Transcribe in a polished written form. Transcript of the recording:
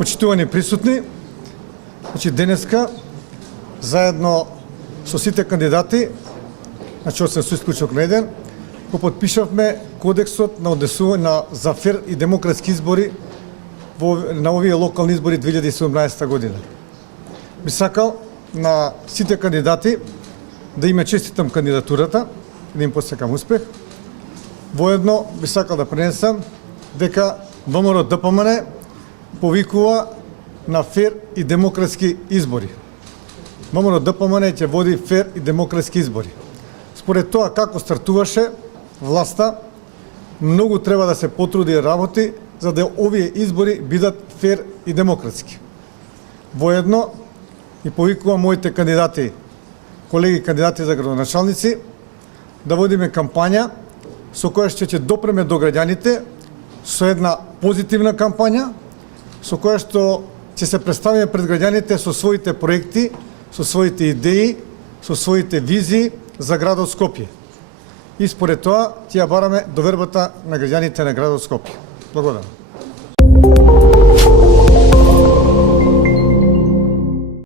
Почитувани присутни, денеска заедно со сите кандидати, освен со исклучок на еден, го подпишавме кодексот на однесување за фер и демократски избори на овие локални избори 2017 година. Би сакал на сите кандидати да им честитам кандидатурата и да им посакам успех. Воедно би сакал да пренесам дека ВМРО-ДПМН повикува на фер и демократски избори. ВМРО-ДПМН ќе води фер и демократски избори. Според тоа како стартуваше власта, многу треба да се потруди и работи за да овие избори бидат фер и демократски. Воедно и повикувам моите кандидати, колеги кандидати за градоначалници, да водиме кампања со која ќе допреме до граѓаните со една позитивна кампања, со која што ќе се представиме пред граѓаните со своите проекти, со своите идеи, со своите визии за градот Скопје. И според тоа ќе ја бараме довербата на граѓаните на градот Скопје. Благодарам.